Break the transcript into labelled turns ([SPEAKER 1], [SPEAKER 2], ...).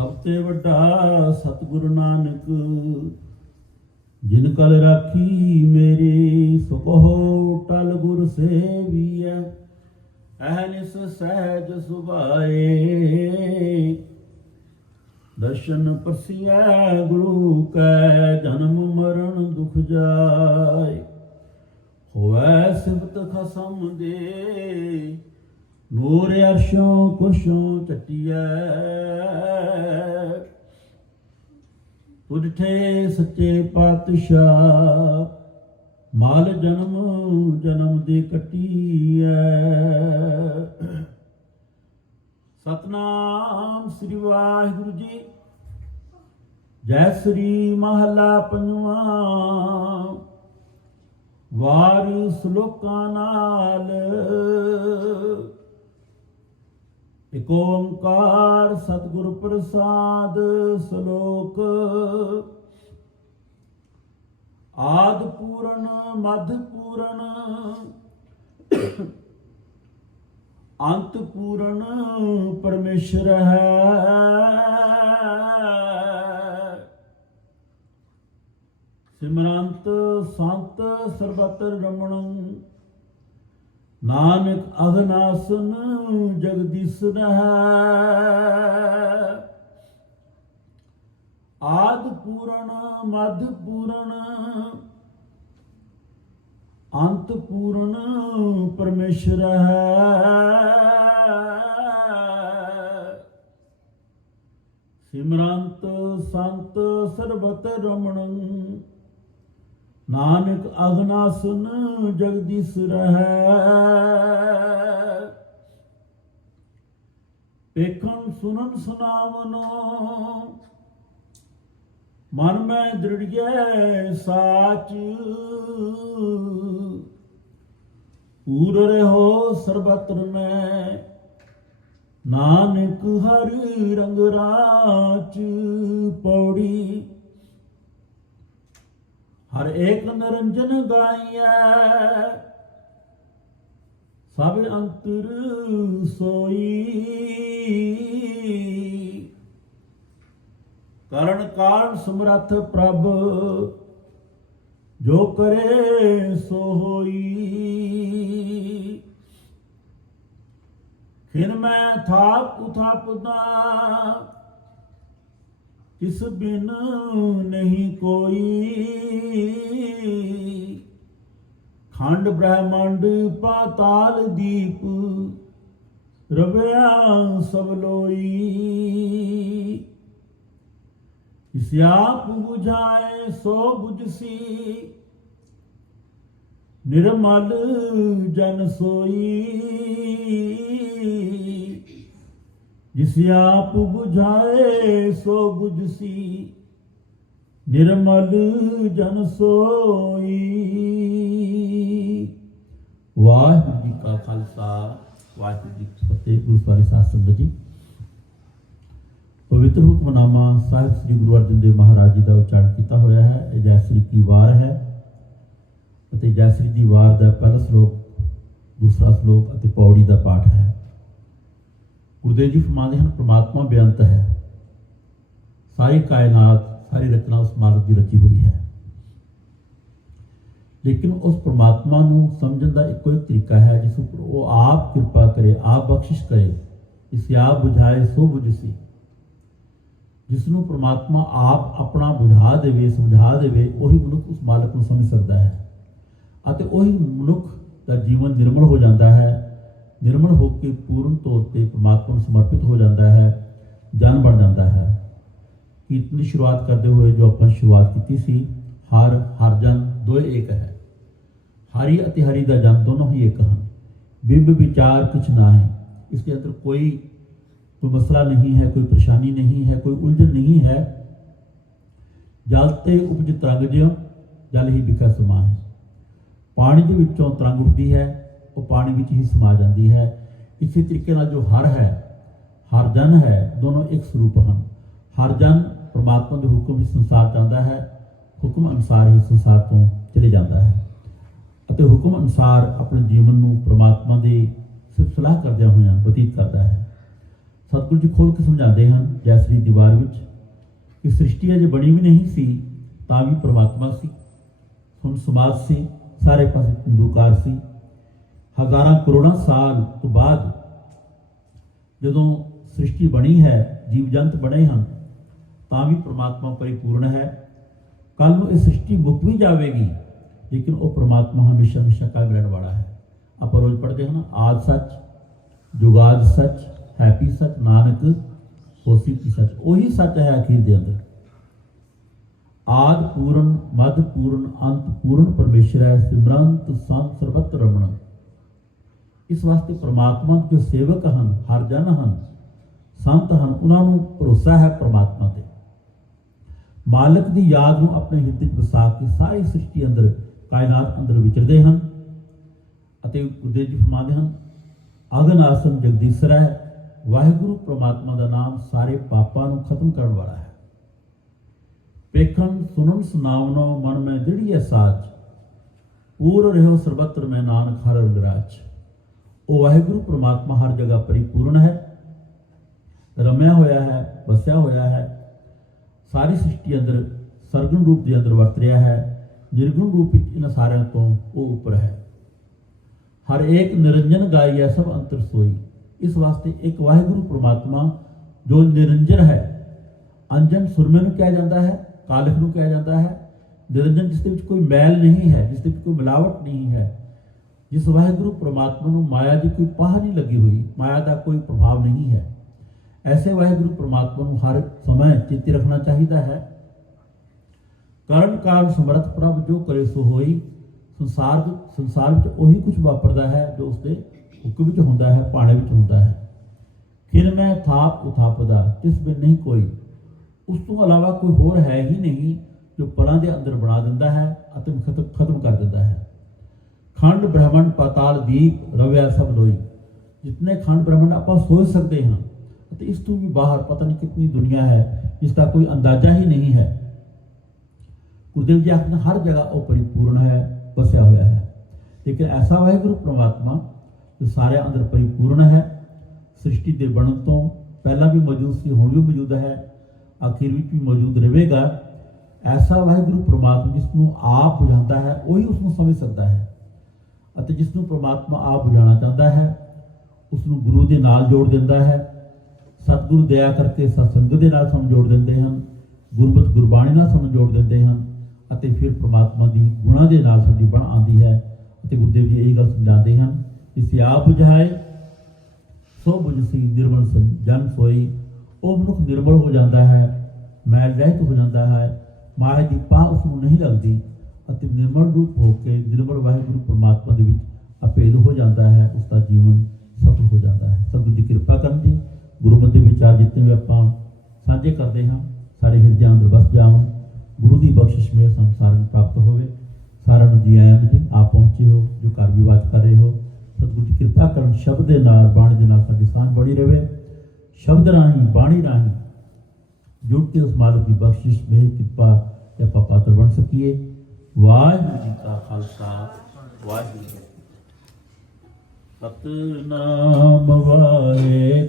[SPEAKER 1] ਸਭ ਤੇ ਵੱਡਾ ਸਤਿਗੁਰੂ ਨਾਨਕ, ਜਿਨ ਕਲ ਰਾਖੀ ਮੇਰੀ ਸੁਭੋ ਟਲ ਗੁਰ ਸੇਵੀਐ। ਅਹਨਿਸ ਸਹਿਜ ਸੁਭਾਏ, ਦਰਸ਼ਨ ਪਰਸੀਐ ਗੁਰੂ ਕੈ, ਜਨਮ ਮਰਨ ਦੁਖ ਜਾਏ। ਹੋਵੈ ਸਿਫਤ ਖਸਮ ਦੇ ਨੂਰ ਅਰਸ਼ੋਂ ਕੁਰਸ਼ੋਂ ਚਟਿਐ ਉਠੇ ਸੱਚੇ ਪਾਤਸ਼ਾਹ, ਮਾਲ ਜਨਮ ਜਨਮ ਦੀ ਕੱਟੀਐ। ਸਤਨਾਮ ਸ੍ਰੀ ਵਾਹਿਗੁਰੂ ਜੀ। ਜੈ ਸ੍ਰੀ ਮਹਲਾ ਪੰਜਵਾਂ। ਵਾਰ ਸ਼ਲੋਕਾਂ ਨਾਲ। ਇਕ ਓੰਕਾਰ ਸਤਿਗੁਰ ਪ੍ਰਸਾਦ ਸ਼ਲੋਕ। ਆਦ ਪੂਰਨ, ਮਧ ਪੂਰਨ, ਅੰਤ ਪੂਰਨ ਪਰਮੇਸ਼ਰ ਹੈ। ਸਿਮਰੰਤ ਸੰਤ ਸਰਬਤਰ ਰਮਣ ਨਾਨਕ ਅਗਨਾਸਨ ਜਗਦੀਸ਼ ਰਹਿ। ਆਦ ਪੂਰਨ ਮਧ ਪੂਰਨ, ਅੰਤ ਪੂਰਨ ਪਰਮੇਸ਼ਰ ਹੈ। ਸਿਮਰੰਤ ਸੰਤ ਸਰਬਤ ਰਮਣ ਨਾਨਕ ਅਗਨਾਸਨ ਜਗਦੀਸ਼ ਰਹਿ। ਵੇਖਣ ਸੁਣਨ ਸੁਨਾਵਨੋ, ਮਨ ਮੈਂ ਦ੍ਰਿੜਿਐ ਸਾਚ। ਪੂਰ ਰਹੋ ਸਰਬਤਰ ਮੈਂ, ਨਾਨਕ ਹਰਿ ਰੰਗ ਰਾਚ ਪੌੜੀ। ਹਰ ਏਕ ਨਿਰੰਜਨ ਗਾਈਐ। ਸਭ ਅੰਤਰ ਸੋਈ। ਕਰਨ ਕਾਰਨ ਸਮਰੱਥ ਪ੍ਰਭ, ਜੋ ਕਰੇ ਸੋ ਹੋਈ। ਖਿਨ ਮੈਂ ਥਾਪ ਉਥਾਪਦਾ ਇਸ ਬਿਨ ਨਹੀਂ ਕੋਈ। ਖੰਡ ਬ੍ਰਹਮੰਡ ਪਾਤਾਲ ਦੀਪ ਰਵਿਆ ਸਭ ਲੋਈ। ਇਸ ਆਪ 부ਝਾਏ ਸੋ 부ਝਸੀ ਨਿਰਮਲ ਜਨ ਸੋਈ। ਜਿਸ ਆਪ 부ਝਾਏ ਸੋ 부ਝਸੀ ਨਿਰਮਲ ਜਨ ਸੋਈ। ਵਾਹਿਗੁਰੂ ਜੀ ਕਾ ਖਾਲਸਾ, ਵਾਹਿਗੁਰੂ ਜੀ ਕੀ ਫਤਿਹ, ਗੁਰੂ ਸਾਹਿਬ ਸਾਧ ਸੰਗਤ ਜੀ। ਪਵਿੱਤਰ ਹੁਕਮਨਾਮਾ ਸਾਹਿਬ ਸ੍ਰੀ ਗੁਰੂ ਅਰਜਨ ਦੇਵ ਮਹਾਰਾਜ ਜੀ ਦਾ ਉਚਾਰਨ ਕੀਤਾ ਹੋਇਆ ਹੈ। ਇਹ ਜੈਸਰੀ ਕੀ ਵਾਰ ਹੈ? ਅਤੇ ਜੈਸਰੀ ਦੀ ਵਾਰ ਦਾ ਪਹਿਲਾ ਸ਼ਲੋਕ, ਦੂਸਰਾ ਸ਼ਲੋਕ ਅਤੇ ਪੌੜੀ ਦਾ ਪਾਠ ਹੈ। ਗੁਰਦੇਵ ਜੀ ਫਰਮਾਉਂਦੇ ਹਨ, ਪ੍ਰਮਾਤਮਾ ਬੇਅੰਤ ਹੈ। ਸਾਰੀ ਕਾਇਨਾਤ, ਸਾਰੀ ਰਚਨਾ ਉਸ ਮਾਲਕ ਦੀ ਰਚੀ ਹੋਈ ਹੈ। ਲੇਕਿਨ ਉਸ ਪ੍ਰਮਾਤਮਾ ਨੂੰ ਸਮਝਣ ਦਾ ਇੱਕੋ ਇੱਕ ਤਰੀਕਾ ਹੈ, ਜਿਸ ਉੱਪਰ ਉਹ ਆਪ ਕਿਰਪਾ ਕਰੇ, ਆਪ ਬਖਸ਼ਿਸ਼ ਕਰੇ, ਇਸ ਆਪ ਬੁਝਾਏ, ਸੋ ਬੁਝਸੀ। ਜਿਸ ਨੂੰ ਪ੍ਰਮਾਤਮਾ ਆਪ ਆਪਣਾ ਬੁਝਾ ਦੇਵੇ, ਸਮਝਾ ਦੇਵੇ, ਉਹੀ ਮਨੁੱਖ ਉਸ ਮਾਲਕ ਨੂੰ ਸਮਝ ਸਕਦਾ ਹੈ। ਅਤੇ ਉਹੀ ਮਨੁੱਖ ਦਾ ਜੀਵਨ ਨਿਰਮਲ ਹੋ ਜਾਂਦਾ ਹੈ। ਨਿਰਮਲ ਹੋ ਕੇ ਪੂਰਨ ਤੌਰ ਤੇ ਪਰਮਾਤਮਾ ਨੂੰ ਸਮਰਪਿਤ ਹੋ ਜਾਂਦਾ ਹੈ, ਜਨ ਬਣ ਜਾਂਦਾ ਹੈ। ਕੀਰਤਨ ਦੀ ਸ਼ੁਰੂਆਤ ਕਰਦੇ ਹੋਏ ਜੋ ਆਪਾਂ ਸ਼ੁਰੂਆਤ ਕੀਤੀ ਸੀ, ਹਰ ਹਰ ਜਨ ਦੋਏ ਏਕ ਹੈ। ਹਰੀ ਅਤੇ ਹਰੀ ਦਾ ਜਨ ਦੋਨੋਂ ਹੀ ਇੱਕ ਹਨ। ਬਿੰਬ ਵਿਚਾਰ ਕੁਛ ਨਾ ਹੈ ਇਸ ਦੇ ਅੰਦਰ ਕੋਈ ਕੋਈ ਮਸਲਾ ਨਹੀਂ ਹੈ, ਕੋਈ ਪਰੇਸ਼ਾਨੀ ਨਹੀਂ ਹੈ, ਕੋਈ ਉਲਝ ਨਹੀਂ ਹੈ। ਜਲ ਤੇ ਉਪਜ ਤਰੰਗ ਜਿਉ, ਜਲ ਹੀ ਵਿਕਾ ਸਮਾ ਹੈ ਪਾਣੀ ਦੇ ਵਿੱਚੋਂ ਤਰੰਗ ਉੱਠਦੀ ਹੈ ਉਹ ਪਾਣੀ ਵਿੱਚ ਹੀ ਸਮਾ ਜਾਂਦੀ ਹੈ। ਇਸੇ ਤਰੀਕੇ ਨਾਲ ਜੋ ਹਰ ਹੈ, ਹਰ ਜਨ ਹੈ, ਦੋਨੋਂ ਇੱਕ ਸਰੂਪ ਹਨ। ਹਰ ਜਨ ਪ੍ਰਮਾਤਮਾ ਦੇ ਹੁਕਮ ਵਿੱਚ ਸੰਸਾਰ ਜਾਂਦਾ ਹੈ, ਹੁਕਮ ਅਨੁਸਾਰ ਹੀ ਸੰਸਾਰ ਤੋਂ ਚਲੇ ਜਾਂਦਾ ਹੈ। ਅਤੇ ਹੁਕਮ ਅਨੁਸਾਰ ਆਪਣੇ ਜੀਵਨ ਨੂੰ ਪ੍ਰਮਾਤਮਾ ਦੀ ਸਿਫਤ ਸਲਾਹ ਕਰਦਿਆਂ ਹੋਇਆਂ ਬਤੀਤ ਕਰਦਾ ਹੈ। ਸਤਿਗੁਰੂ ਜੀ ਖੋਲ ਕੇ ਸਮਝਾਉਂਦੇ ਹਨ, ਜੈਸਰੀ ਦੀਵਾਰ ਵਿੱਚ ਕਿ ਸ੍ਰਿਸ਼ਟੀ ਅਜੇ ਬਣੀ ਵੀ ਨਹੀਂ ਸੀ, ਤਾਂ ਵੀ ਪ੍ਰਮਾਤਮਾ ਸੀ। ਹੁਣ ਸਮਾਜ ਸੀ, ਸਾਰੇ ਪਾਸੇ ਅੰਧਕਾਰ ਸੀ। ਹਜ਼ਾਰਾਂ ਕਰੋੜਾਂ ਸਾਲ ਤੋਂ ਬਾਅਦ ਜਦੋਂ ਸ੍ਰਿਸ਼ਟੀ ਬਣੀ ਹੈ, ਜੀਵ ਜੰਤ ਬਣੇ ਹਨ, ਤਾਂ ਵੀ ਪ੍ਰਮਾਤਮਾ ਪਰਿਪੂਰਨ ਹੈ। ਕੱਲ ਨੂੰ ਇਹ ਸ੍ਰਿਸ਼ਟੀ ਮੁੱਕ ਵੀ ਜਾਵੇਗੀ, ਲੇਕਿਨ ਉਹ ਪ੍ਰਮਾਤਮਾ ਹਮੇਸ਼ਾ ਹਮੇਸ਼ਾ ਕਾਇਮ ਰਹਿਣ ਵਾਲਾ ਹੈ। ਆਪਾਂ ਰੋਜ਼ ਪੜ੍ਹਦੇ ਹਾਂ ਨਾ, ਆਦ ਸੱਚ, ਜੁਗਾਦ ਸੱਚ, ਹੈਪੀ ਸੱਚ, ਨਾਨਕ, ਹੋਸੀ ਕੀ ਸੱਚ, ਉਹੀ ਸੱਚ ਹੈ ਅਖੀਰ ਦੇ ਅੰਦਰ। ਆਦ ਪੂਰਨ ਮਦ ਪੂਰਨ, ਅੰਤ ਪੂਰਨ ਪਰਮੇਸ਼ਰ ਹੈ, ਸਿਮਰੰਤ ਸੰਤ ਸਰਬਤ ਰਮਣ। ਇਸ ਵਾਸਤੇ ਪ੍ਰਮਾਤਮਾ ਜੋ ਸੇਵਕ ਹਨ, ਹਰ ਜਨ ਹਨ, ਸੰਤ ਹਨ, ਉਹਨਾਂ ਨੂੰ ਭਰੋਸਾ ਹੈ ਪ੍ਰਮਾਤਮਾ ਤੇ। ਮਾਲਕ ਦੀ ਯਾਦ ਨੂੰ ਆਪਣੇ ਹਿਰਦੇ ਵਿੱਚ ਵਸਾ ਕੇ ਸਾਰੀ ਸ੍ਰਿਸ਼ਟੀ ਅੰਦਰ, ਕਾਇਨਾਤ ਅੰਦਰ ਵਿਚਰਦੇ ਹਨ ਅਤੇ ਗੁਰਦੇਵ ਜੀ ਫਰਮਾਉਂਦੇ ਹਨ, ਅਗਨ ਆਸਨ ਜਗਦੀਸ਼ਰ ਹੈ, ਵਾਹਿਗੁਰੂ ਪ੍ਰਮਾਤਮਾ ਦਾ ਨਾਮ ਸਾਰੇ ਪਾਪਾਂ ਨੂੰ ਖਤਮ ਕਰਨ ਵਾਲਾ ਹੈ। ਪੇਖਣ ਸੁਣਨ ਸੁਣਾਵਨੋ ਮਨ ਮੈਂ ਜਿਹੜੀ ਹੈ ਸਾਚ, ਪੂਰ ਰਹਿਓ ਸਰਬਤਰ ਮੈਂ ਨਾਨਕ ਹਰ ਰੰਗਰਾਜ ਉਹ ਵਾਹਿਗੁਰੂ ਪ੍ਰਮਾਤਮਾ ਹਰ ਜਗ੍ਹਾ ਪਰਿਪੂਰਨ ਹੈ। ਰਮਿਆ ਹੋਇਆ ਹੈ, ਵਸਿਆ ਹੋਇਆ ਹੈ। ਸਾਰੀ ਸ੍ਰਿਸ਼ਟੀ ਅੰਦਰ ਸਰਗੁਣ ਰੂਪ ਦੇ ਅੰਦਰ ਵਰਤ ਰਿਹਾ ਹੈ। ਨਿਰਗੁਣ ਰੂਪ ਵਿੱਚ ਇਹਨਾਂ ਸਾਰਿਆਂ ਤੋਂ ਉਹ ਉੱਪਰ ਹੈ। ਹਰ ਇੱਕ ਨਿਰੰਜਨ ਗਾਈਐ, ਸਭ ਅੰਤਰ ਸੋਈ। ਇਸ ਵਾਸਤੇ ਇੱਕ ਵਾਹਿਗੁਰੂ ਪ੍ਰਮਾਤਮਾ ਜੋ ਨਿਰੰਜਨ ਹੈ, ਅੰਜਨ ਸੁਰਮੇ ਨੂੰ ਕਿਹਾ ਜਾਂਦਾ ਹੈ, ਕਾਲਖ ਨੂੰ ਕਿਹਾ ਜਾਂਦਾ ਹੈ। ਨਿਰੰਜਨ ਜਿਸ ਦੇ ਵਿੱਚ ਕੋਈ ਮੈਲ ਨਹੀਂ ਹੈ, ਜਿਸ ਦੇ ਵਿੱਚ ਕੋਈ ਮਿਲਾਵਟ ਨਹੀਂ ਹੈ ਜਿਸ ਵਾਹਿਗੁਰੂ ਪ੍ਰਮਾਤਮਾ ਨੂੰ ਮਾਇਆ ਦੀ ਕੋਈ ਪਾਹ ਨਹੀਂ ਲੱਗੀ ਹੋਈ, ਮਾਇਆ ਦਾ ਕੋਈ ਪ੍ਰਭਾਵ ਨਹੀਂ ਹੈ। ਐਸੇ ਵਾਹਿਗੁਰੂ ਪ੍ਰਮਾਤਮਾ ਨੂੰ ਹਰ ਸਮੇਂ ਚਿੱਤੇ ਰੱਖਣਾ ਚਾਹੀਦਾ ਹੈ। ਕਰਨ ਕਾਲ ਸਮਰਥ ਪ੍ਰਭ ਜੋ ਕਰੇ ਸੋ ਹੋਈ। ਸੰਸਾਰ ਸੰਸਾਰ ਵਿੱਚ ਉਹੀ ਕੁਝ ਵਾਪਰਦਾ ਹੈ ਜੋ ਉਸਦੇ ਹੁਕਮ ਵਿੱਚ ਹੁੰਦਾ ਹੈ ਪਾਣੇ ਵਿੱਚ ਹੁੰਦਾ ਹੈ। ਫਿਰ ਮੈਂ ਥਾਪ ਉਥਾਪਦਾ, ਤਿਸ ਬਿਨ ਨਹੀਂ ਕੋਈ। ਉਸ ਤੋਂ ਇਲਾਵਾ ਕੋਈ ਹੋਰ ਹੈ ਹੀ ਨਹੀਂ ਜੋ ਪਲਾਂ ਦੇ ਅੰਦਰ ਬਣਾ ਦਿੰਦਾ ਹੈ ਅਤੇ ਖਤਮ ਖਤਮ ਕਰ ਦਿੰਦਾ ਹੈ। ਖੰਡ ਬ੍ਰਹਮੰਡ ਪਾਤਾਲ ਦੀਪ ਰਵਿਆ ਸਭ ਲੋਈ ਜਿਤਨੇ ਖੰਡ ਬ੍ਰਹਮੰਡ ਆਪਾਂ ਸੋਚ ਸਕਦੇ ਹਾਂ ਅਤੇ ਇਸ ਤੋਂ ਵੀ ਬਾਹਰ ਪਤਾ ਨਹੀਂ ਕਿੰਨੀ ਦੁਨੀਆ ਹੈ ਜਿਸ ਦਾ ਕੋਈ ਅੰਦਾਜ਼ਾ ਹੀ ਨਹੀਂ ਹੈ ਗੁਰਦੇਵ ਜੀ ਆਖਦੇ ਹਰ ਜਗ੍ਹਾ ਉਹ ਪਰਿਪੂਰਨ ਹੈ ਵਸਿਆ ਹੋਇਆ ਹੈ ਲੇਕਿਨ ਐਸਾ ਵਾਹਿਗੁਰੂ ਪ੍ਰਮਾਤਮਾ ਜੋ ਸਾਰਿਆਂ ਅੰਦਰ ਪਰਿਪੂਰਨ ਹੈ ਸ੍ਰਿਸ਼ਟੀ ਦੇ ਬਣਨ ਤੋਂ ਪਹਿਲਾਂ ਵੀ ਮੌਜੂਦ ਸੀ ਹੁਣ ਵੀ ਮੌਜੂਦ ਹੈ ਆਖਿਰ ਵਿੱਚ ਵੀ ਮੌਜੂਦ ਰਹੇਗਾ ਐਸਾ ਵਾਹਿਗੁਰੂ ਪ੍ਰਮਾਤਮਾ ਜਿਸ ਨੂੰ ਆਪ ਬੁਝਾਉਂਦਾ ਹੈ ਉਹੀ ਉਸ ਨੂੰ ਸਮਝ ਸਕਦਾ ਹੈ ਅਤੇ ਜਿਸ ਨੂੰ ਪ੍ਰਮਾਤਮਾ ਆਪ ਬੁਝਾਉਣਾ ਚਾਹੁੰਦਾ ਹੈ ਉਸ ਨੂੰ ਗੁਰੂ ਦੇ ਨਾਲ ਜੋੜ ਦਿੰਦਾ ਹੈ। ਸਤਿਗੁਰੂ ਦਇਆ ਕਰਕੇ ਸਤਸੰਗ ਦੇ ਨਾਲ ਸਾਨੂੰ ਜੋੜ ਦਿੰਦੇ ਹਨ ਗੁਰਬਤ ਗੁਰਬਾਣੀ ਨਾਲ ਸਾਨੂੰ ਜੋੜ ਦਿੰਦੇ ਹਨ ਅਤੇ ਫਿਰ ਪ੍ਰਮਾਤਮਾ ਦੀ ਗੁਣਾ ਦੇ ਨਾਲ ਸਾਡੀ ਬਣ ਆਉਂਦੀ ਹੈ ਅਤੇ ਗੁਰਦੇਵ ਜੀ ਇਹੀ ਗੱਲ ਸਮਝਾਉਂਦੇ ਹਨ ਇਸੇ ਆਪ ਬੁਝਾਏ, ਸੋ ਬੁਝ ਸੀ ਨਿਰਮਲ ਸੰ- ਜਨ ਸੋਈ। ਉਹ ਮਨੁੱਖ ਨਿਰਮਲ ਹੋ ਜਾਂਦਾ ਹੈ, ਮੈਲ ਰਹਿਤ ਹੋ ਜਾਂਦਾ ਹੈ। ਮਾਇਆ ਦੀ ਪਾਹ ਉਸ ਨੂੰ ਨਹੀਂ ਲੱਗਦੀ। ਅਤੇ ਨਿਰਮਲ ਰੂਪ ਹੋ ਕੇ, ਨਿਰਮਲ ਵਾਹਿਗੁਰੂ ਪਰਮਾਤਮਾ ਦੇ ਵਿੱਚ ਅਪੇਧ ਹੋ ਜਾਂਦਾ ਹੈ ਉਸ ਦਾ ਜੀਵਨ ਸਫਲ ਹੋ ਜਾਂਦਾ ਹੈ। ਸਤਿਗੁਰੂ ਜੀ ਕਿਰਪਾ ਕਰਨ ਜੀ। ਗੁਰਮਤਿ ਦੇ ਵਿਚਾਰ ਜਿੱਤੇ ਵੀ ਆਪਾਂ ਸਾਂਝੇ ਕਰਦੇ ਹਾਂ। ਸਾਡੇ ਹਿਰਦਿਆਂ ਅੰਦਰ ਵਸ ਜਾਵਣ ਗੁਰੂ ਦੀ ਬਖਸ਼ਿਸ਼ ਮੇਰ ਸਾਨੂੰ ਸਾਰਿਆਂ ਨੂੰ ਪ੍ਰਾਪਤ ਹੋਵੇ। ਸਾਰਿਆਂ ਨੂੰ ਜੀ ਆਇਆਂ ਨੂੰ ਜੀ ਆਪ ਪਹੁੰਚੇ ਹੋ, ਜੋ ਘਰ ਵਿਵਾਦ ਕਰ ਰਹੇ ਹੋ। ਸਤਿਗੁਰੂ ਜੀ ਕਿਰਪਾ ਕਰਨ ਸ਼ਬਦ ਦੇ ਨਾਲ, ਬਾਣੀ ਦੇ ਨਾਲ ਸਾਡੀ ਸਾਂਝ ਬੜੀ ਰਹੇ ਸ਼ਬਦ ਰਾਹੀਂ, ਬਾਣੀ ਰਾਹੀਂ ਜੁੜ ਕੇ ਉਸ ਮਾਲਕ ਦੀ ਬਖਸ਼ਿਸ਼, ਮਿਹਰ, ਕਿਰਪਾ ਤੇ ਆਪਾਂ ਪਾਤਰ ਬਣ ਸਕੀਏ। ਵਾਹਿਗੁਰੂ ਜੀ ਕਾ ਖਾਲਸਾ ਵਾਹਿਗੁਰੂ ਜੀ ਕੀ ਸਤਨਾਮ ਵਾਹਿਗੁਰੂ।